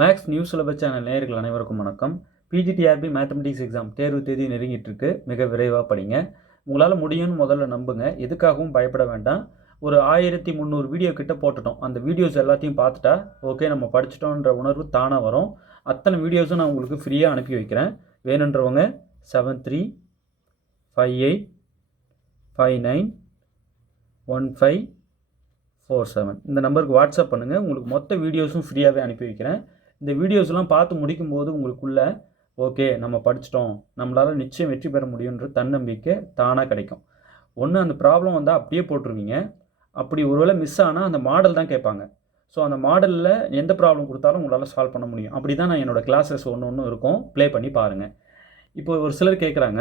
Maths news syllabus channel நேயர்கள் அனைவருக்கும் வணக்கம். பிஜிடிஆர்பி மேத்தமெட்டிக்ஸ் எக்ஸாம் தேர்வு தேதி நெருங்கிட்டு இருக்கு. மிக விரைவாக படிங்க. உங்களால் முடியும்னு முதல்ல நம்புங்க. எதுக்காகவும் பயப்பட வேண்டாம். ஒரு 1300 வீடியோ கிட்ட போட்டுட்டோம். அந்த வீடியோஸ் எல்லாத்தையும் பார்த்துட்டா ஓகே நம்ம படிச்சிட்டோன்ற உணர்வு தானாக வரும். அத்தனை வீடியோஸும் நான் உங்களுக்கு ஃப்ரீயாக அனுப்பி வைக்கிறேன். வேணுன்றவங்க 7358591547 இந்த நம்பருக்கு வாட்ஸ்அப் பண்ணுங்கள். உங்களுக்கு மொத்த வீடியோஸும் ஃப்ரீயாகவே அனுப்பி வைக்கிறேன். இந்த வீடியோஸ்லாம் பார்த்து முடிக்கும்போது உங்களுக்குள்ள ஓகே நம்ம படிச்சிட்டோம், நம்மளால் நிச்சயம் வெற்றி பெற முடியுன்ற தன்னம்பிக்கை தானாக கிடைக்கும். ஒன்று அந்த ப்ராப்ளம் வந்தால் அப்படியே போட்டுருவீங்க. அப்படி ஒருவேளை மிஸ் ஆனால் அந்த மாடல் தான் கேட்பாங்க. ஸோ அந்த மாடலில் எந்த ப்ராப்ளம் கொடுத்தாலும் உங்களால் சால்வ் பண்ண முடியும். அப்படி தான் நான் என்னோடய கிளாஸஸ் ஒன்று இருக்கும், ப்ளே பண்ணி பாருங்கள். இப்போ ஒரு சிலர் கேட்குறாங்க,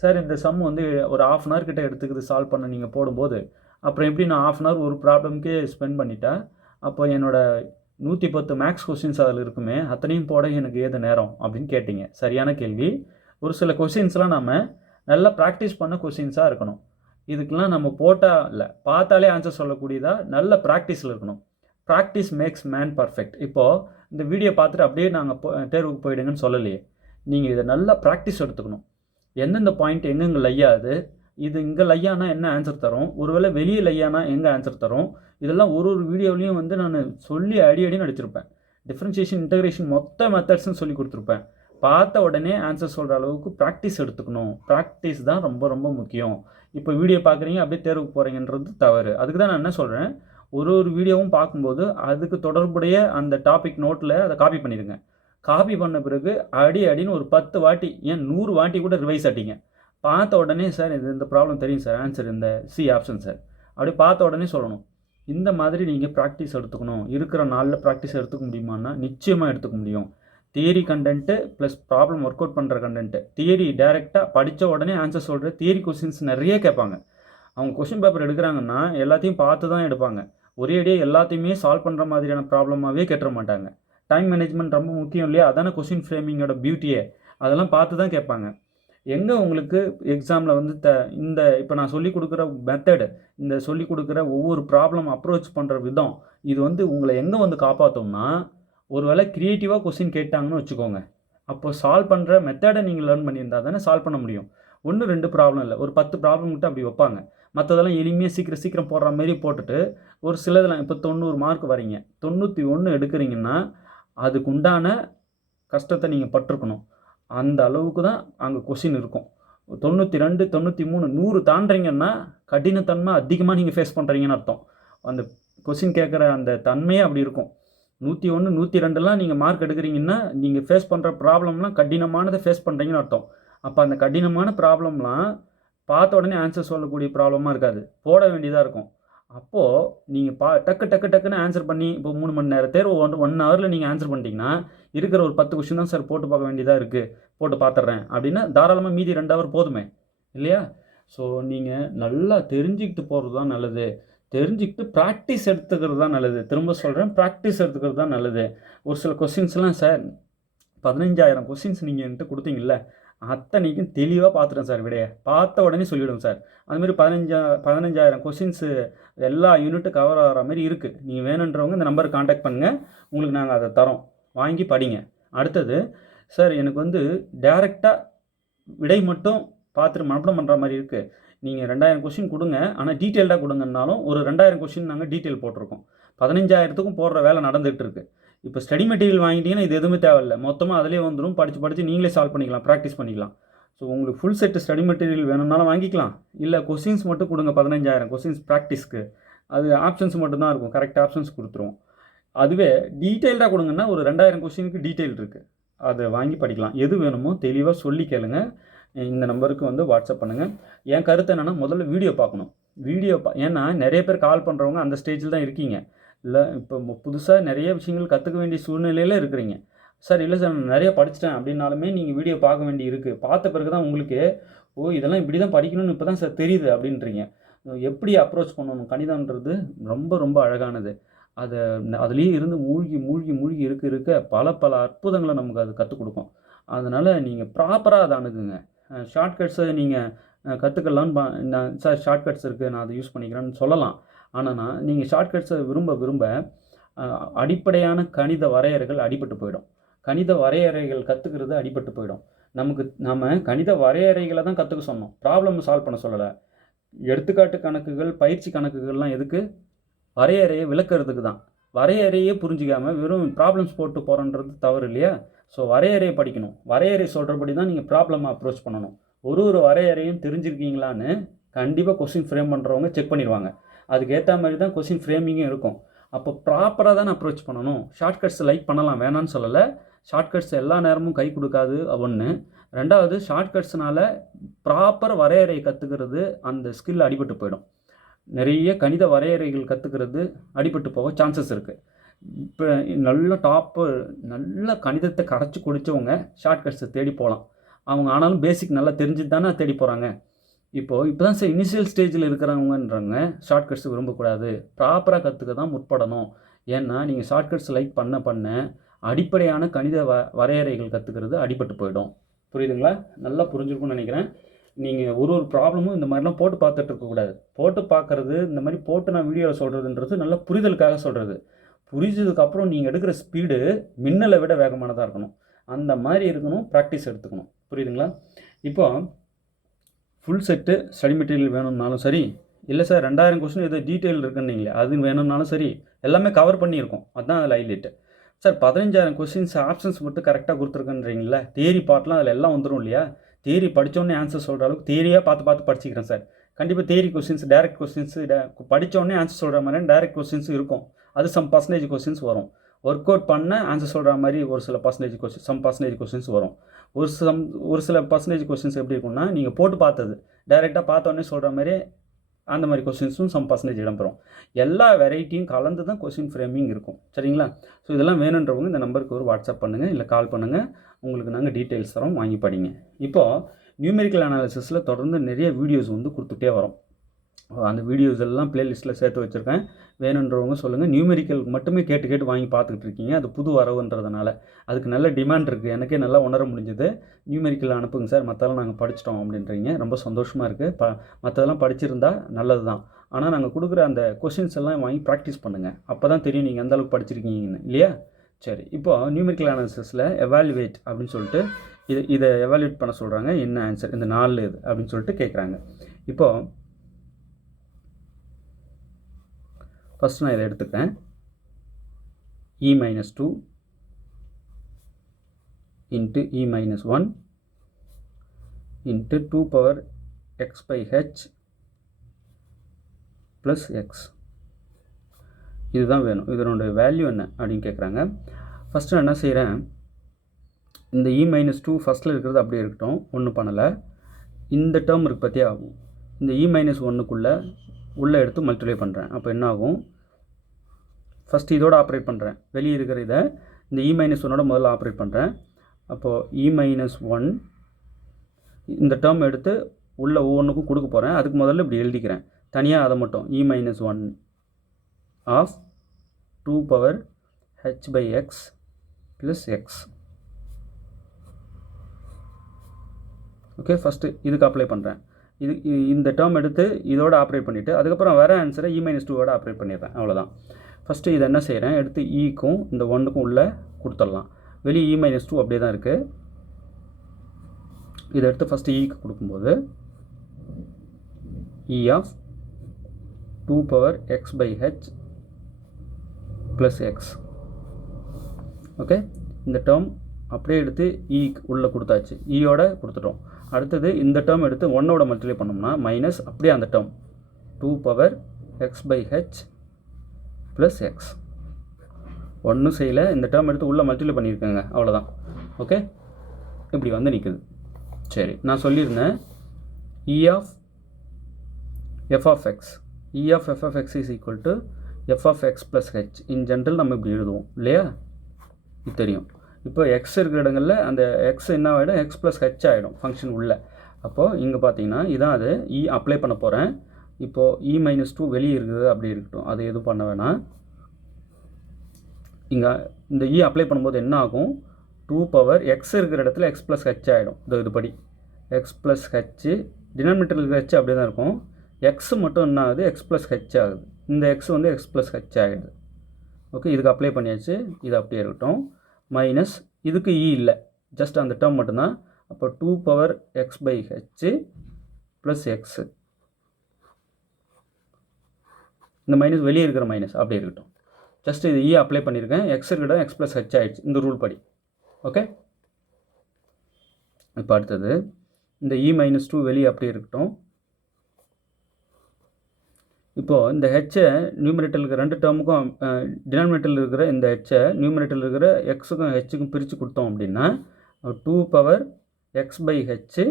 சார் இந்த சம் வந்து ஒரு ½ hour கிட்ட எடுத்துக்குது சால்வ் பண்ண நீங்கள் போடும்போது, அப்புறம் எப்படி நான் ½ hour ஒரு ப்ராப்ளம்க்கே ஸ்பெண்ட் பண்ணிட்டா அப்போ என்னோடய 110 மேக்ஸ் கொஸ்டின்ஸ் அதில் இருக்குமே, அத்தனையும் போட எனக்கு ஏது நேரம் அப்படின்னு கேட்டிங்க. சரியான கேள்வி. ஒரு சில கொஸ்டின்ஸ்லாம் நம்ம நல்லா ப்ராக்டிஸ் பண்ண கொஸ்டின்ஸாக இருக்கணும். இதுக்கெல்லாம் நம்ம போட்டால் இல்லை, பார்த்தாலே ஆன்சர் சொல்லக்கூடியதாக நல்ல ப்ராக்டிஸில் இருக்கணும். Practice makes man perfect. இப்போது இந்த வீடியோ பார்த்துட்டு அப்படியே நாங்கள் தேர்வுக்கு போயிடுங்கன்னு சொல்லலையே. நீங்கள் இதை நல்லா ப்ராக்டிஸ் எடுத்துக்கணும். எந்தெந்த பாயிண்ட் எங்கெங்கே லையாது, இது இங்கே லையானா என்ன ஆன்சர் தரும், ஒருவேளை வெளியே லையானா எங்கே ஆன்சர் தரும், இதெல்லாம் ஒரு வீடியோலையும் வந்து நான் சொல்லி அடி நடிச்சிருப்பேன். டிஃப்ரென்ஷியேஷன், இன்டகிரேஷன் மொத்த மெத்தட்ஸ்னு சொல்லி கொடுத்துருப்பேன். பார்த்த உடனே ஆன்சர் சொல்கிற அளவுக்கு ப்ராக்டிஸ் எடுத்துக்கணும். ப்ராக்டிஸ் தான் ரொம்ப ரொம்ப முக்கியம். இப்போ வீடியோ பார்க்குறீங்க அப்படியே தேர்வுக்கு போகிறீங்கன்றது தவறு. அதுக்கு தான் நான் என்ன சொல்கிறேன், ஒரு வீடியோவும் பார்க்கும்போது அதுக்கு தொடர்புடைய அந்த டாபிக் நோட்டில் அதை காப்பி பண்ணிடுங்க. காப்பி பண்ண பிறகு அடின்னு ஒரு 10 வாட்டி, ஏன் 100 வாட்டி கூட ரிவைஸ் ஆட்டிங்க. பார்த்த உடனே சார் இந்த ப்ராப்ளம் தெரியும் சார், ஆன்சர் இந்த சி ஆப்ஷன் சார், அப்படி பார்த்த உடனே சொல்லணும். இந்த மாதிரி நீங்கள் ப்ராக்டிஸ் எடுத்துக்கணும். இருக்கிற நாளில் ப்ராக்டிஸ் எடுத்துக்க முடியுமான்னா நிச்சயமாக எடுத்துக்க முடியும். Theory content plus problem work out பண்ணுற கண்டென்ட்டு. தியரி டைரெக்டாக படித்த உடனே ஆன்சர் சொல்கிற தியரி கொஸ்டின்ஸ் நிறைய கேட்பாங்க. அவங்க கொஸ்டின் பேப்பர் எடுக்கிறாங்கன்னா எல்லாத்தையும் பார்த்து தான் எடுப்பாங்க. ஒரே அடியே எல்லாத்தையுமே சால்வ் பண்ணுற மாதிரியான ப்ராப்ளமாகவே கேட்டுற மாட்டாங்க. டைம் மேனேஜ்மெண்ட் ரொம்ப முக்கியம் இல்லையா? அதான கொஸ்டின் ஃப்ரேமிங்கோட பியூட்டியே. அதெல்லாம் பார்த்து தான் கேட்பாங்க. எங்கே உங்களுக்கு எக்ஸாமில் வந்து இந்த இப்போ நான் சொல்லிக் கொடுக்குற மெத்தடு, இந்த சொல்லிக் கொடுக்குற ஒவ்வொரு ப்ராப்ளம் அப்ரோச் பண்ணுற விதம், இது வந்து உங்களை எங்கே வந்து காப்பாற்றோம்னா, ஒரு வேளை க்ரியேட்டிவாக கொஸ்டின் கேட்டாங்கன்னு வச்சுக்கோங்க, அப்போ சால்வ் பண்ணுற மெத்தடை நீங்கள் லேர்ன் பண்ணியிருந்தா தானே சால்வ் பண்ண முடியும். 1 2 ப்ராப்ளம் இல்லை, ஒரு 10 ப்ராப்ளம் மட்டும் அப்படி வைப்பாங்க. மற்றதெல்லாம் எளிமையாக சீக்கிரம் போடுற மாதிரி போட்டுட்டு, ஒரு சிலதெல்லாம் இப்போ 90 மார்க் வரீங்க, 91 எடுக்கிறீங்கன்னா அதுக்கு உண்டான கஷ்டத்தை நீங்கள் பட்டிருக்கணும். அந்த அளவுக்கு தான் அங்கே கொஸ்டின் இருக்கும். 92 93 100 தாண்டுறீங்கன்னா கடினத்தன்மை அதிகமாக நீங்கள் ஃபேஸ் பண்ணுறீங்கன்னு அர்த்தம். அந்த கொஸ்டின் கேட்குற அந்த தன்மையே அப்படி இருக்கும். 101 102லாம் நீங்கள் மார்க் எடுக்கிறீங்கன்னா நீங்கள் ஃபேஸ் பண்ணுற ப்ராப்ளம்லாம் கடினமானதை ஃபேஸ் பண்ணுறீங்கன்னு அர்த்தம். அப்போ அந்த கடினமான ப்ராப்ளம்லாம் பார்த்த உடனே ஆன்சர் சொல்லக்கூடிய ப்ராப்ளமாக இருக்காது, போட வேண்டியதாக இருக்கும். அப்போது நீங்கள் டக்குன்னு ஆன்சர் பண்ணி, இப்போ 3 மணி நேரம் தேர்வு 1 ஹவரில் நீங்கள் ஆன்சர் பண்ணிட்டீங்கன்னா, இருக்கிற ஒரு 10 கொஸ்டின் தான் சார் போட்டு பார்க்க வேண்டியதாக இருக்குது, போட்டு பார்த்துட்றேன் அப்படின்னா தாராளமாக மீதி 2 ஹவர் போதுமே இல்லையா? ஸோ நீங்கள் நல்லா தெரிஞ்சுக்கிட்டு போகிறது தான் நல்லது. தெரிஞ்சுக்கிட்டு ப்ராக்டிஸ் எடுத்துக்கிறது தான் நல்லது. திரும்ப சொல்கிறேன், ப்ராக்டிஸ் எடுத்துக்கிறது தான் நல்லது. ஒரு சில கொஸ்டின்ஸ்லாம் சார் 15,000 கொஸ்டின்ஸ் நீங்கள் என்கிட்ட கொடுத்தீங்கல்ல, அத்தனைக்கும் தெளிவாக பார்த்துட்டேன் சார், விடையை பார்த்த உடனே சொல்லிவிடுங்க சார். அதுமாரி 15,000 கொஸ்டின்ஸு எல்லா யூனிட்டும் கவர் ஆகிற மாதிரி இருக்குது. நீங்கள் வேணுன்றவங்க இந்த நம்பருக்கு காண்டாக்ட் பண்ணுங்கள், உங்களுக்கு நாங்கள் அதை தரோம், வாங்கி படிங்க. அடுத்தது, சார் எனக்கு வந்து டேரெக்டாக விடை மட்டும் பார்த்துட்டு மனப்பாடம் பண்ணுற மாதிரி இருக்குது, நீங்கள் 2000 கொஸ்டின் கொடுங்க, ஆனால் டீட்டெயில்டாக கொடுங்கன்னாலும் ஒரு 2000 கொஸ்டின் நாங்கள் டீட்டெயில் போட்டிருக்கோம். 15,000த்துக்கும் போடுற வேலை நடந்துகிட்டு இருக்குது. இப்போ ஸ்டடி மெட்டீரியல் வாங்கிட்டீங்கன்னா இது எதுவுமே தேவையில்லை, மொத்தமாக அதிலே வந்துடும். படித்து நீங்களே சால்வ் பண்ணிக்கலாம், ப்ராக்டிஸ் பண்ணிக்கலாம். ஸோ உங்களுக்கு ஃபுல் செட்டு ஸ்டடி மெட்டீரியல் வேணும்னாலும் வாங்கிக்கலாம். இல்லை கொஸ்டின்ஸ் மட்டும் கொடுங்க, 15,000 கொஸ்டின்ஸ் ப்ராக்டிஸ்க்கு. அது ஆப்ஷன்ஸ் மட்டும்தான் இருக்கும், கரெக்ட் ஆப்ஷன்ஸ் கொடுத்துருவோம். அதுவே டீட்டெயில்டாக கொடுங்கன்னா ஒரு 2000 கொஸ்டினுக்கு டீட்டெயில் இருக்குது, அதை வாங்கி படிக்கலாம். எது வேணுமோ தெளிவாக சொல்லி கேளுங்க. இந்த நம்பருக்கு வந்து வாட்ஸ்அப் பண்ணுங்கள். என் கருத்து என்னென்னா, முதல்ல வீடியோ பார்க்கணும். ஏன்னா நிறைய பேர் கால் பண்ணுறவங்க அந்த ஸ்டேஜில் தான் இருக்கீங்க. இல்லை இப்போ புதுசாக நிறைய விஷயங்கள் கற்றுக்க வேண்டிய சூழ்நிலையில் இருக்கிறீங்க. சார் இல்லை சார் நான் நிறைய படிச்சிட்டேன் அப்படின்னாலுமே நீங்கள் வீடியோ பார்க்க வேண்டி இருக்குது. பார்த்த பிறகு தான் உங்களுக்கு இதெல்லாம் இப்படி தான் படிக்கணும்னு இப்போ தான் சார் தெரியுது அப்படின்றீங்க. எப்படி அப்ரோச் பண்ணணும், கணிதம்ன்றது ரொம்ப ரொம்ப அழகானது. அதுலேயே இருந்து மூழ்கி இருக்க பல அற்புதங்களை நமக்கு அது கற்றுக் கொடுக்கும். அதனால் நீங்கள் ப்ராப்பராக அதை அணுகுங்க. ஷார்ட்கட்ஸை நீங்கள் கற்றுக்கலான்னு சார் ஷார்ட்கட்ஸ் இருக்குது நான் அதை யூஸ் பண்ணிக்கிறேன்னு சொல்லலாம். ஆனால் நீங்கள் ஷார்ட்கட்ஸை விரும்ப அடிப்படையான கணித வரையறைகள் அடிபட்டு போயிடும். கணித வரையறைகள் கற்றுக்கிறது அடிபட்டு போயிடும். நம்ம கணித வரையறைகளை தான் கற்றுக்க சொன்னோம், ப்ராப்ளம் சால்வ் பண்ண சொல்லலை. எடுத்துக்காட்டு கணக்குகள், பயிற்சி கணக்குகள்லாம் எதுக்கு? வரையறையை விளக்குறதுக்கு தான். வரையறையே புரிஞ்சிக்காமல் வெறும் ப்ராப்ளம்ஸ் போட்டு போகிறன்றது தவறு இல்லையா? ஸோ வரையறையை படிக்கணும். வரையறை சொல்கிறபடி தான் நீங்கள் ப்ராப்ளமை அப்ரோச் பண்ணணும். ஒரு வரையறையும் தெரிஞ்சிருக்கீங்களான்னு கண்டிப்பாக கொஸ்டின் ஃப்ரேம் பண்ணுறவங்க செக் பண்ணிடுவாங்க. அதுக்கு ஏற்ற மாதிரி தான் கொஸ்டின் ஃப்ரேமிங்கும் இருக்கும். அப்போ ப்ராப்பராக தான் அப்ரோச் பண்ணணும். ஷார்ட்கட்ஸ் லைக் பண்ணலாம், வேணான்னு சொல்லலை. ஷார்ட்கட்ஸ் எல்லா நேரமும் கை கொடுக்காது ஒன்று. ரெண்டாவது, ஷார்ட்கட்ஸ்னால ப்ராப்பர் வரையறை கற்றுக்கிறது அந்த ஸ்கில் அடிபட்டு போயிடும். நிறைய கணித வரையறைகள் கற்றுக்கிறது அடிபட்டு போக சான்சஸ் இருக்குது. இப்போ நல்ல கணிதத்தை கரைச்சி குடித்தவங்க ஷார்ட்கட்ஸை தேடி போகலாம். அவங்க ஆனாலும் பேசிக் நல்லா தெரிஞ்சு தானே தேடி போகிறாங்க. இப்போ தான் சார் இனிஷியல் ஸ்டேஜில் இருக்கிறவங்கன்றாங்க ஷார்ட்கட்ஸ் விரும்பக்கூடாது, ப்ராப்பராக கற்றுக்க தான் முற்படணும். ஏன்னா நீங்கள் ஷார்ட்கட்ஸ் லைக் பண்ண அடிப்படையான கணித வரையறைகள் கற்றுக்கிறது அடிபட்டு போயிடும். புரியுதுங்களா? நல்லா புரிஞ்சிருக்கும்னு நினைக்கிறேன். நீங்கள் ஒரு ப்ராப்ளமும் இந்த மாதிரிலாம் போட்டு பார்த்துட்டு இருக்கக்கூடாது. போட்டு பார்க்குறது, இந்த மாதிரி போட்டு நான் வீடியோவில் சொல்கிறதுன்றது நல்ல புரிதலுக்காக சொல்கிறது. புரிஞ்சதுக்கப்புறம் நீங்கள் எடுக்கிற ஸ்பீடு மின்னலை விட வேகமானதாக இருக்கணும். அந்த மாதிரி இருக்கணும், ப்ராக்டிஸ் எடுத்துக்கணும். புரியுதுங்களா? இப்போ ஃபுல் செட்டு ஸ்டடி மெட்டீரியல் வேணும்னாலும் சரி, இல்லை சார் 2000 கொஸ்டின் எது டீட்டெயில் இருக்குன்னீங்களே அது வேணும்னாலும் சரி, எல்லாமே கவர் பண்ணியிருக்கோம். அதுதான் அதில் ஹைலைட்டு. சார் 15000 கொஸ்டின்ஸ் ஆப்ஷன்ஸ் மட்டும் கரெக்டாக கொடுத்துருக்குன்றீங்களா? தியரி பார்ட்லாம் அதில் எல்லாம் வந்துடும் இல்லையா? தியரி படித்தோடனே ஆன்சர் சொல்கிற அளவுக்கு தியரியாக பார்த்து படிச்சிக்கிறேன் சார். கண்டிப்பாக தியரி கொஸ்டின்ஸ், டேரக்ட் கொஸ்டின்ஸ், படித்தோடனே ஆன்சர் சொல்கிற மாதிரி டேரக்ட் கொஸ்டின்ஸ் இருக்கும். அது சம் பர்சன்டேஜ் கொஸ்டின்ஸ் வரும். ஒர்க் அவுட் பண்ண ஆன்சர் சொல்கிற மாதிரி ஒரு சில percentage question, some percentage questions வரும். ஒரு சில பர்சன்டேஜ் கொஸ்டின்ஸ் எப்படி இருக்கும்னா, நீங்கள் போட்டு பார்த்தது டைரெக்டாக பார்த்தோன்னே சொல்கிற மாதிரி அந்த மாதிரி கொஸ்டின்ஸும் சம் பர்சன்டேஜ் இடம்பெறும். எல்லா வெரைட்டியும் கலந்து தான் கொஸ்டின் ஃப்ரேமிங் இருக்கும். சரிங்களா? ஸோ இதெல்லாம் வேணுன்றவங்க இந்த நம்பருக்கு ஒரு வாட்ஸ்அப் பண்ணுங்கள், இல்லை கால் பண்ணுங்கள். உங்களுக்கு நாங்கள் டீட்டெயில்ஸ் தரோம், வாங்கி படிங்க. இப்போது நியூமெரிக்கல் அனாலிசிஸில் தொடர்ந்து நிறைய வீடியோஸ் கொடுத்துட்டே வரோம். அந்த வீடியோஸ் எல்லாம் ப்ளேலிஸ்ட்டில் சேர்த்து வச்சுருக்கேன். வேணுன்றவங்க சொல்லுங்கள். நியூமெரிக்கலுக்கு மட்டுமே கேட்டு வாங்கி பார்த்துக்கிட்டு இருக்கீங்க. அது புது வரவுன்றதுனால அதுக்கு நல்ல டிமாண்ட் இருக்குது. எனக்கே நல்லா உணர முடிஞ்சது. நியூமெரிக்கல் அனுப்புங்க சார், மற்றெல்லாம் நாங்கள் படிச்சிட்டோம் அப்படின்றீங்க. ரொம்ப சந்தோஷமாக இருக்குது. மற்றதெல்லாம் படிச்சிருந்தா நல்லது தான். ஆனால் நாங்கள் கொடுக்குற அந்த கொஷின்ஸ் எல்லாம் வாங்கி ப்ராக்டிஸ் பண்ணுங்கள். அப்போ தான் தெரியும் நீங்கள் எந்தளவுக்கு படிச்சிருக்கீங்கன்னு, இல்லையா? சரி, இப்போது நியூமெரிக்கல் அனாலிசிஸில் எவாலுவேட் அப்படின்னு சொல்லிட்டு இதை எவாலுவேட் பண்ண சொல்கிறாங்க. என்ன ஆன்சர் இந்த 4 இது அப்படின்னு சொல்லிட்டு கேட்குறாங்க. இப்போது ஃபஸ்ட் நான் இதை எடுத்துக்கிறேன். e-2 into e-1 into 2 power x by h plus x. இதுதான் வேணும். இதனுடைய வேல்யூ என்ன அப்படின்னு கேட்குறாங்க. ஃபஸ்ட்டு நான் என்ன செய்கிறேன், இந்த e-2 ஃபஸ்ட்டில் இருக்கிறது அப்படியே இருக்கட்டும், ஒன்றும் பண்ணலை. இந்த டேர்ம் இருக்குது பற்றியே ஆகும். இந்த e-1க்குள்ளே உள்ளே எடுத்து மல்டிப்ளை பண்ணுறேன். அப்போ என்ன ஆகும், ஃபஸ்ட்டு இதோடு ஆப்ரேட் பண்ணுறேன். வெளியே இருக்கிற இதை இந்த e-1ஓட முதல்ல ஆப்ரேட் பண்ணுறேன். அப்போது e-1 இந்த டேர்ம் எடுத்து உள்ள ஒவ்வொன்றுக்கும் கொடுக்க போகிறேன். அதுக்கு முதல்ல இப்படி எழுதிக்கிறேன் தனியாக. அதை மட்டும் e-1 of 2 power h by x plus x. Okay, first இதுக்கு அப்ளை பண்ணுறேன். இந்த டேர்ம் எடுத்து இதோடு ஆப்ரேட் பண்ணிவிட்டு அதுக்கப்புறம் வர ஆன்சரை e-2ஓட ஆப்ரேட் பண்ணிடுறேன். அவ்வளோதான். ஃபஸ்ட்டு இதை என்ன செய்கிறேன், எடுத்து ஈக்கும் இந்த 1க்கும் உள்ளே கொடுத்துடலாம். வெளியே e-2 அப்படியே தான் இருக்குது. இதை எடுத்து ஃபஸ்ட்டு ஈக்கு கொடுக்கும்போது e of 2 power x by h plus x. Okay, இந்த டேர்ம் அப்படியே எடுத்து ஈக்கு உள்ளே கொடுத்தாச்சு, ஈயோட கொடுத்துட்டோம். அடுத்தது இந்த டேர்ம் எடுத்து 1ஓட மல்டிப்ளை பண்ணோம்னா மைனஸ் அப்படியே அந்த term 2 power x by h plus X. ஒன்றும் செய்யலை, இந்த டேர்ம் எடுத்து உள்ளே மல்டிப்ளை பண்ணியிருக்கேங்க, அவ்வளோதான். ஓகே, இப்படி வந்து நிற்குது. சரி, நான் சொல்லியிருந்தேன் e of f of x, e of f of x is equal to f of x plus h. In general நம்ம இப்படி எழுதுவோம் இல்லையா? இது தெரியும். இப்போ எக்ஸ் இருக்கிற இடங்களில் அந்த எக்ஸ் என்ன ஆகிடும், எக்ஸ் ப்ளஸ் ஹெச் ஆகிடும் ஃபங்க்ஷன் உள்ளே. அப்போது இங்கே பார்த்தீங்கன்னா இதான் அது இ அப்ளை பண்ண போகிறேன். இப்போது e-2 வெளியே இருக்குது, அப்படி இருக்கட்டும், அது எதுவும் பண்ண வேணாம். இங்கே இந்த இ அப்ளை பண்ணும்போது என்ன ஆகும், 2 power x இருக்கிற இடத்துல x ப்ளஸ் ஹெச் ஆகிடும். இதுபடி எக்ஸ் ப்ளஸ் ஹெச், டினாமினேட்டர் இருக்கிற ஹெச் அப்படியே தான் இருக்கும். எக்ஸ் மட்டும் என்ன ஆகுது, எக்ஸ் ப்ளஸ் ஹெச் ஆகுது. இந்த எக்ஸ் வந்து எக்ஸ் ப்ளஸ் ஹெச் ஆகிடுது. ஓகே, இதுக்கு அப்ளை பண்ணியாச்சு, இது அப்படியே இருக்கட்டும். மைனஸ் இதுக்கு இல்லை, ஜஸ்ட் அந்த டேர்ம் மட்டும்தான். அப்போ 2 power x by h plus x, இந்த மைனஸ் வெளியே இருக்கிற மைனஸ் அப்படியே இருக்கட்டும். ஜஸ்ட் இது அப்ளை பண்ணியிருக்கேன், எக்ஸ் இருக்கட்டும், எக்ஸ் ப்ளஸ் ஹெச் ஆகிடுச்சு இந்த ரூல் படி. ஓகே, இப்போ அடுத்தது இந்த -2 வெளியே அப்படியே இருக்கட்டும். இப்போது இந்த ஹெச்சை நியூமரேட்டரில் இருக்கிற ரெண்டு டேர்முக்கும் டினாமினேட்டரில் இருக்கிற இந்த ஹெச்சை நியூமரேட்டரில் இருக்கிற எக்ஸுக்கும் ஹெச்சுக்கும் பிரித்து கொடுத்தோம் அப்படின்னா 2 பவர் எக்ஸ் பை ஹெச்சு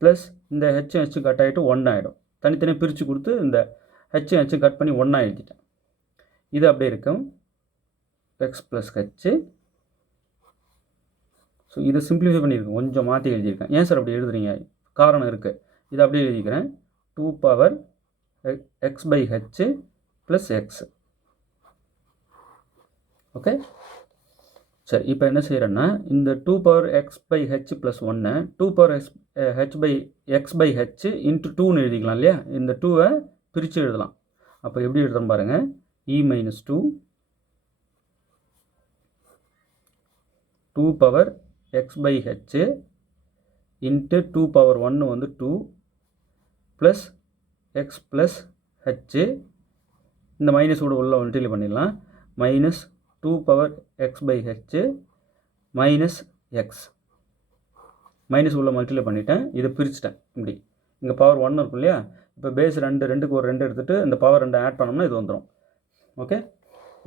ப்ளஸ் இந்த ஹெச்சும் ஹெச்சு கட் ஆகிட்டு 1 ஆகிடும். தனித்தனியாக பிரித்து கொடுத்து இந்த ஹெச்சும் ஹெச்சும் கட் பண்ணி 1 எழுதிட்டேன். இது அப்படியே இருக்கும், எக்ஸ் ப்ளஸ் ஹெச்சு. ஸோ இதை சிம்பிளிஃபை பண்ணியிருக்கேன், கொஞ்சம் மாற்றி எழுதியிருக்கேன். ஏன் சார் அப்படி எழுதுறீங்க? காரணம் இருக்குது. இதை அப்படியே எழுதிக்கிறேன், 2 power x by h plus x. Okay, சரி. இப்போ என்ன செய்கிறேன்னா இந்த 2 power x by h plus 1 2 power x by h into 2ன்னு எழுதிக்கலாம் இல்லையா? இந்த 2வை பிரித்து எழுதலாம். அப்போ எப்படி எழுதுறோம் பாருங்கள், -2 2 power x by h into 2 power 1 வந்து 2 ப்ளஸ் எக்ஸ் ப்ளஸ் ஹெச்சு. இந்த மைனஸ் கூட உள்ள மல்டிப்ளை பண்ணிடலாம். -2 power x by h minus x, minus உள்ள மல்டிப்ளை பண்ணிட்டேன், இதை பிரிச்சுட்டேன். இப்படி இங்கே பவர் 1 இருக்கும் இல்லையா? இப்போ பேஸ் 2க்கு ஒரு 2 எடுத்துகிட்டு இந்த பவர் 2 ஆட் பண்ணோம்னா இது வந்துடும். ஓகே,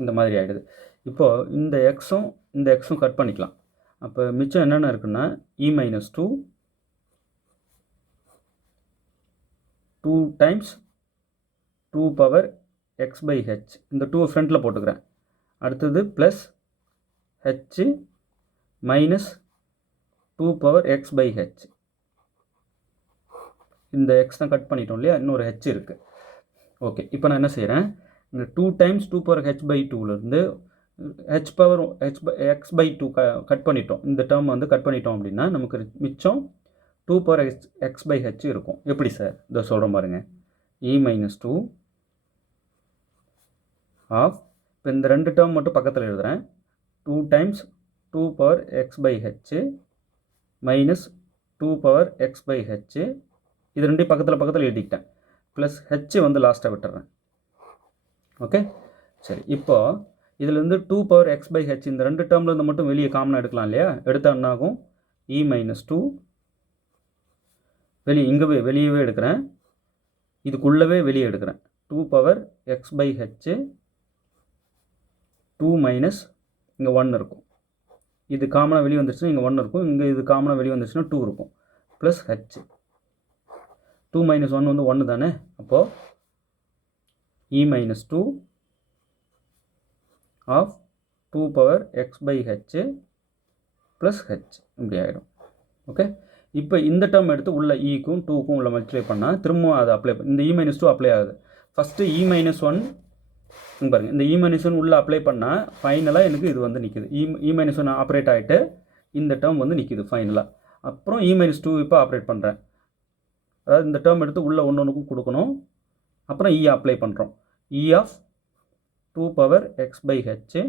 இந்த மாதிரி ஆகிடுது. இப்போது இந்த எக்ஸும் கட் பண்ணிக்கலாம். அப்போ மிச்சம் என்னென்ன இருக்குன்னா -2 2 times 2 power x by h, இந்த 2 ஃப்ரண்ட்டில் போட்டுக்கிறேன். அடுத்தது plus h minus 2 power x by h. இந்த எக்ஸ் தான் கட் பண்ணிட்டோம் இல்லையா? இன்னொரு ஹெச் இருக்குது. ஓகே, இப்போ நான் என்ன செய்கிறேன், இந்த 2 டைம்ஸ் 2 பவர் ஹெச் பை 2லேருந்து h power x by 2 cut பண்ணிட்டோம். இந்த டேர்ம் வந்து கட் பண்ணிட்டோம் அப்படின்னா நமக்கு மிச்சம் 2 பவர் எக்ஸ் பை ஹெச் இருக்கும். எப்படி சார்? இதை சொல்கிறோம் பாருங்கள், -2 ஆஃப், இப்போ இந்த 2 டேர்ம் மட்டும் பக்கத்தில் எழுதுகிறேன், 2 times 2 power x by h minus 2 power x by h. இது ரெண்டையும் பக்கத்தில் எழுதிக்கிட்டேன். ப்ளஸ் ஹெச் வந்து லாஸ்ட்டாக விட்டுறேன். ஓகே, சரி. இப்போது இதுலேருந்து 2 பவர் எக்ஸ் பை ஹெச் இந்த 2 டேர்ம்லேருந்து மட்டும் வெளியே காமனாக எடுக்கலாம் இல்லையா? எடுத்தால் என்ன ஆகும், -2 இங்கே வெளியவே எடுக்கிறேன், இதுக்குள்ளவே வெளியே எடுக்கிறேன். 2 power x by h 2 minus இங்கே 1 இருக்கும். இது காமனாக வெளியே வந்துருச்சுன்னா இங்கே 1 இருக்கும், இங்கே இது காமனாக வெளியே வந்துருச்சுன்னா 2 இருக்கும். ப்ளஸ் ஹெச் 2 மைனஸ் 1 வந்து 1 தானே? அப்போது -2 of 2 power x by h plus h இப்படி ஆகிடும். ஓகே, இப்போ இந்த டேர்ம் எடுத்து உள்ள ஈக்கும் 2க்கும் உள்ள மல்டிப்ளை பண்ணால் திரும்பவும் அதை அப்ளை இந்த -2 அப்ளை ஆகுது. ஃபஸ்ட்டு -1 பாருங்கள், இந்த -1 உள்ளே அப்ளை பண்ணால் ஃபைனலாக எனக்கு இது வந்து நிற்குது. -1 ஆப்ரேட் ஆகிட்டு இந்த டேர்ம் வந்து நிற்குது ஃபைனலாக. அப்புறம் -2 இப்போ ஆப்ரேட் பண்ணுறேன், அதாவது இந்த டேர்ம் எடுத்து உள்ளே ஒன்றுக்கும் கொடுக்கணும். அப்புறம் அப்ளை பண்ணுறோம், of 2 power x by h.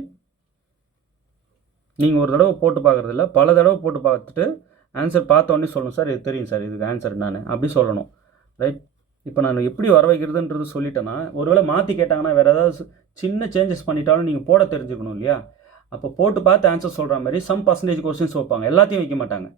நீங்கள் ஒரு தடவை போட்டு பார்க்குறதில்ல, பல தடவை போட்டு பார்த்துட்டு ஆன்சர் பார்த்தோன்னே சொல்லணும், சார் இது தெரியும் சார், இதுக்கு ஆன்சர் நான் அப்படி சொல்லணும். ரைட், இப்போ நான் எப்படி வர வைக்கிறதுன்றது சொல்லிட்டேன்னா, ஒருவேளை மாற்றி கேட்டாங்கன்னா வேறு ஏதாவது சின்ன சேஞ்சஸ் பண்ணிட்டாலும் நீங்கள் போட தெரிஞ்சுக்கணும் இல்லையா? அப்போ போட்டு பார்த்து ஆன்சர் சொல்கிற மாதிரி சம் பர்சன்டேஜ் கொஸ்டின்ஸ் வைப்பாங்க, எல்லாத்தையும் வைக்க மாட்டாங்க.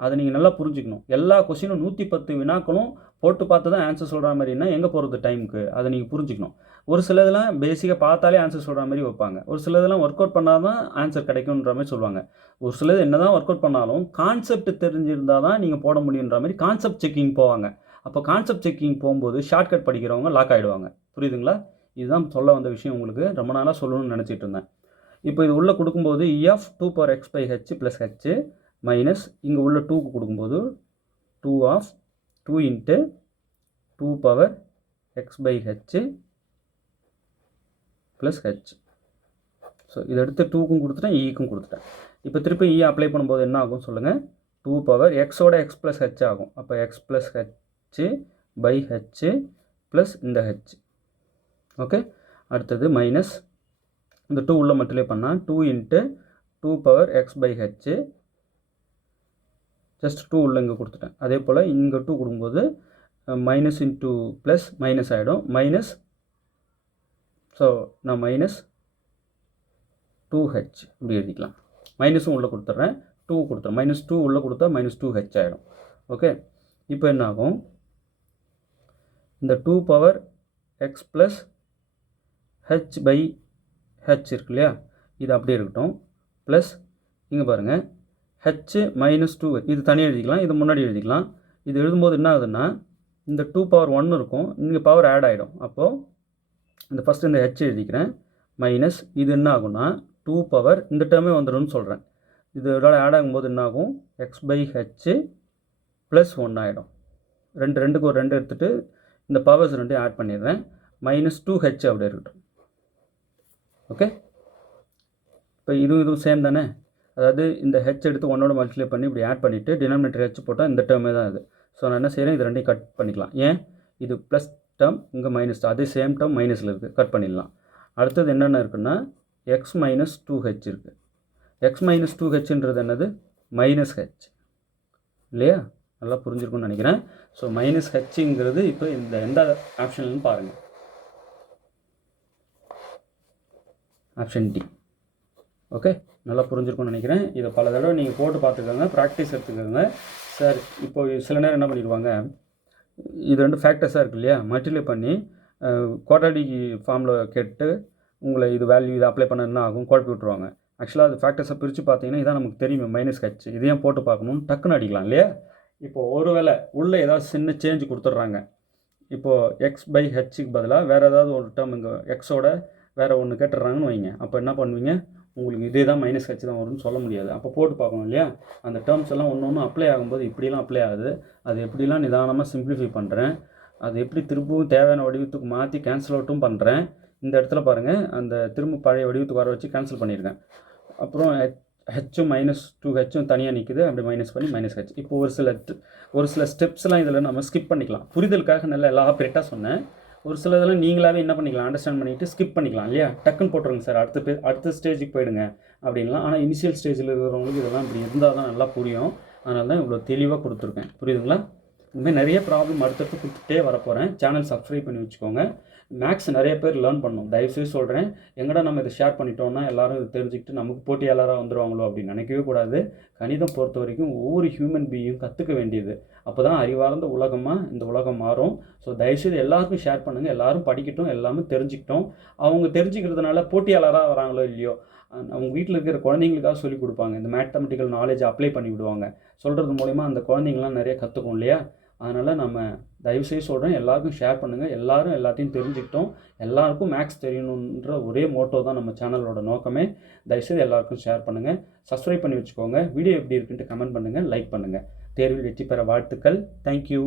அதை நீங்கள் நல்லா புரிஞ்சுக்கணும். எல்லா கொஸ்டினும் 110 வினாக்களும் போட்டு பார்த்து தான் ஆன்சர் சொல்கிற மாதிரின்னா எங்கே போகிறது டைமுக்கு, அதை நீங்கள் புரிஞ்சுக்கணும். ஒரு சிலதெல்லாம் பேசிக்காக பார்த்தாலே ஆன்சர் சொல்கிற மாதிரி வைப்பாங்க, ஒரு சிலதெல்லாம் ஒர்க் அவுட் பண்ணால் தான் ஆன்சர் கிடைக்கும்ன்ற மாதிரி சொல்லுவாங்க. ஒரு சிலது என்ன தான் ஒர்க் அவுட் பண்ணாலும் கான்செப்ட் தெரிஞ்சிருந்தால் தான் நீங்கள் போட முடியுன்ற மாதிரி கான்செப்ட் செக்கிங் போவாங்க. அப்போ கான்செப்ட் செக்கிங் போகும்போது ஷார்ட்கட் படிக்கிறவங்க லாக் ஆகிடுவாங்க. புரியுதுங்களா? இதுதான் சொல்ல வந்த விஷயம், உங்களுக்கு ரொம்ப நாளாக சொல்லணும்னு நினச்சிட்டு இருந்தேன். இப்போ இது உள்ளே கொடுக்கும்போது of 2 power x by h plus h minus இங்கே உள்ள 2க்கு கொடுக்கும்போது 2 of 2 into 2 power x by h plus h. So இதை எடுத்து 2க்கும் கொடுத்துட்டேன், ஈக்கும் கொடுத்துட்டேன். இப்போ திருப்பி அப்ளை பண்ணும்போது என்ன ஆகும் சொல்லுங்கள், 2 பவர் எக்ஸோட எக்ஸ் ப்ளஸ் ஹெச் ஆகும். அப்போ x plus h by h plus இந்த ஹெச். ஓகே, அடுத்தது மைனஸ் இந்த 2 உள்ள மல்டிப்ளை பண்ணால் 2 into 2 power x by h, just 2 உள்ள இங்கே கொடுத்துட்டேன். அதே போல் இங்கே 2 கொடுக்கும்போது மைனஸ் இன்ட்டு ப்ளஸ் மைனஸ் ஆகிடும், மைனஸ். ஸோ நான் மைனஸ் 2h இப்படி எழுதிக்கலாம். மைனஸும் உள்ளே கொடுத்துட்றேன், 2 கொடுத்துறேன். மைனஸ் 2 உள்ளே கொடுத்தா மைனஸ் 2h ஆகிடும். ஓகே, இப்போ என்ன ஆகும், இந்த 2 power x plus h by h இருக்கு இல்லையா, இது அப்படியே இருக்கட்டும். ப்ளஸ் இங்கே பாருங்கள், ஹெச் மைனஸ் 2, இது தனியாக எழுதிக்கலாம், இது முன்னாடி எழுதிக்கலாம். இது எழுதும்போது என்ன ஆகுதுன்னா, இந்த 2 பவர் 1 இருக்கும், இங்கே பவர் ஆட் ஆகிடும். அப்போது இந்த ஃபஸ்ட்டு இந்த ஹெச் எழுதிக்கிறேன், மைனஸ் இது என்ன ஆகும்னா 2 பவர் இந்த டேர்மே வந்துடும்னு சொல்கிறேன். இதோட ஆட் ஆகும்போது என்ன ஆகும், எக்ஸ் பை ஹெச் ப்ளஸ் 1 ஆகிடும். ரெண்டுக்கு ஒரு 2 எடுத்துகிட்டு இந்த பவர்ஸ் 2 ஆட் பண்ணிடுறேன், மைனஸ் 2h அப்படியே இருக்கட்டும். ஓகே, இப்போ இதுவும் சேம் தானே. அதாவது இந்த ஹெச் எடுத்து 1ஓட மல்டிப்ளை பண்ணி இப்படி ஆட் பண்ணிவிட்டு டினாமினேட்டர் ஹெச் போட்டால் இந்த டேர்மே தான் இது. ஸோ நான் என்ன செய்கிறேன், இது ரெண்டையும் கட் பண்ணிக்கலாம். ஏன், இது ப்ளஸ் டேர்ம், இங்கே மைனஸ், அதே சேம் டேர்ம் மைனஸில் இருக்குது, கட் பண்ணிடலாம். அடுத்தது என்னென்ன இருக்குன்னா, எக்ஸ் மைனஸ் 2h இருக்குது. எக்ஸ் மைனஸ் 2hன்றது என்னது, மைனஸ் ஹெச் இல்லையா, நல்லா புரிஞ்சிருக்கும்னு நினைக்கிறேன். ஸோ மைனஸ் ஹெச்ங்கிறது இப்போ இந்த எந்த ஆப்ஷன்லன்னு பாருங்கள், ஆப்ஷன் டி. ஓகே, நல்லா புரிஞ்சிருக்கும்னு நினைக்கிறேன். இதை பல தடவை நீங்கள் போட்டு பார்த்துக்கோங்க, ப்ராக்டிஸ் எடுத்துக்கோங்க. சார் இப்போ சில நேரம் என்ன பண்ணிடுவாங்க, இது 2 ஃபேக்டர்ஸாக இருக்குது இல்லையா, மல்டிப்ளை பண்ணி குவாட்ராட்டிக் ஃபார்மில் கேட்டு உங்களை இது வேல்யூ இதை அப்ளை பண்ண என்ன ஆகும், குழப்பி விட்ருவாங்க. ஆக்சுவலாக அது ஃபேக்டர்ஸை பிரித்து பார்த்தீங்கன்னா இதான் நமக்கு தெரியுமே, மைனஸ் ஹெச். இதையும் போட்டு பார்க்கணும்னு டக்குன்னு அடிக்கலாம் இல்லையா. இப்போது ஒருவேளை உள்ளே ஏதாவது சின்ன சேஞ்ச் கொடுத்துட்றாங்க, இப்போது எக்ஸ் பை ஹெச்சுக்கு பதிலாக வேறு ஏதாவது ஒரு டேர்ம் இங்கே எக்ஸோட வேறு ஒன்று கேட்டுடுறாங்கன்னு வைங்க. அப்போ என்ன பண்ணுவீங்க, உங்களுக்கு இதே தான் மைனஸ் ஹெச் தான் வரும்னு சொல்ல முடியாது. அப்போ போட்டு பார்க்கணும் இல்லையா. அந்த டேர்ம்ஸ் எல்லாம் ஒன்று ஒன்று அப்ளை ஆகும்போது இப்படிலாம் அப்ளை ஆகுது, அது எப்படிலாம் நிதானமாக சிம்பிளிஃபை பண்ணுறேன், அது எப்படி திரும்பவும் தேவையான வடிவத்துக்கு மாற்றி கேன்சல் அவுட்டும் பண்ணுறேன். இந்த இடத்துல பாருங்கள், அந்த திரும்ப பழைய வடிவத்துக்கு வர வச்சு கேன்சல் பண்ணியிருக்கேன். அப்புறம் ஹெச்சும் மைனஸ் 2ஹெச்சும் தனியாக நிற்குது, அப்படி மைனஸ் பண்ணி மைனஸ் ஹெச். இப்போ ஒரு சில ஸ்டெப்ஸ்லாம் இதில் நம்ம ஸ்கிப் பண்ணிக்கலாம். புரிதலுக்காக நல்லா எலாபரேட்டாக சொன்னேன். ஒரு சில இதெல்லாம் நீங்களாகவே என்ன பண்ணிக்கலாம், அண்டர்ஸ்டாண்ட் பண்ணிவிட்டு ஸ்கிப் பண்ணிக்கலாம் இல்லையா. டக்குன்னு போட்டுருங்க சார், அடுத்த ஸ்டேஜுக்கு போயிடுங்க அப்படின்லாம். ஆனால் இனிஷியல் ஸ்டேஜில் இருக்கிறவங்களுக்கு இதெல்லாம் இப்படி இருந்தால் தான் நல்லா புரியும். அதனால தான் இவ்வளோ தெளிவாக கொடுத்துருக்கேன், புரியுதுங்களா. இனிமேல் நிறைய ப்ராப்ளம் அடுத்தடுத்து கொடுத்துட்டே வரப்போகிறேன். சேனல் சப்ஸ்கிரைப் பண்ணி வச்சுக்கோங்க. மேக்ஸ் நிறைய பேர் லேர்ன் பண்ணணும், தயவுசெய்து சொல்கிறேன். எங்கடா நம்ம இதை ஷேர் பண்ணிட்டோம்னா எல்லோரும் இதை தெரிஞ்சுக்கிட்டு நமக்கு போட்டியாளராக வந்துடுவாங்களோ அப்படின்னு நினைக்கவே கூடாது. கணிதம் பொறுத்த வரைக்கும் ஒவ்வொரு ஹியூமன் பீயும் கற்றுக்க வேண்டியது. அப்போ தான் அறிவார்ந்த உலகமாக இந்த உலகம் மாறும். ஸோ தயவுசெய்து எல்லாருக்கும் ஷேர் பண்ணுங்கள், எல்லோரும் படிக்கட்டும், எல்லாமே தெரிஞ்சுக்கிட்டோம். அவங்க தெரிஞ்சுக்கிறதுனால போட்டியாளராக வராங்களோ இல்லையோ, அவங்க வீட்டில் இருக்கிற குழந்தைங்களுக்காக சொல்லிக் கொடுப்பாங்க. இந்த மேத்தமெட்டிக்கல் நாலேஜ் அப்ளை பண்ணி விடுவாங்க. சொல்கிறது மூலிமா அந்த குழந்தைங்களாம் நிறைய கற்றுக்கும் இல்லையா. அதனால் நம்ம தயவுசெய்து சொல்கிறேன், எல்லாருக்கும் ஷேர் பண்ணுங்கள். எல்லோரும் எல்லாத்தையும் தெரிஞ்சுக்கிட்டோம், எல்லாருக்கும் மேக்ஸ் தெரியணுன்ற ஒரே மோட்டோ தான் நம்ம சேனலோட நோக்கமே. தயவுசெய்து எல்லாருக்கும் ஷேர் பண்ணுங்கள், சப்ஸ்கிரைப் பண்ணி வச்சுக்கோங்க. வீடியோ எப்படி இருக்குன்ட்டு கமெண்ட் பண்ணுங்கள், லைக் பண்ணுங்கள். தேர்வில் வெற்றி பெற வாழ்த்துக்கள். தேங்க்யூ.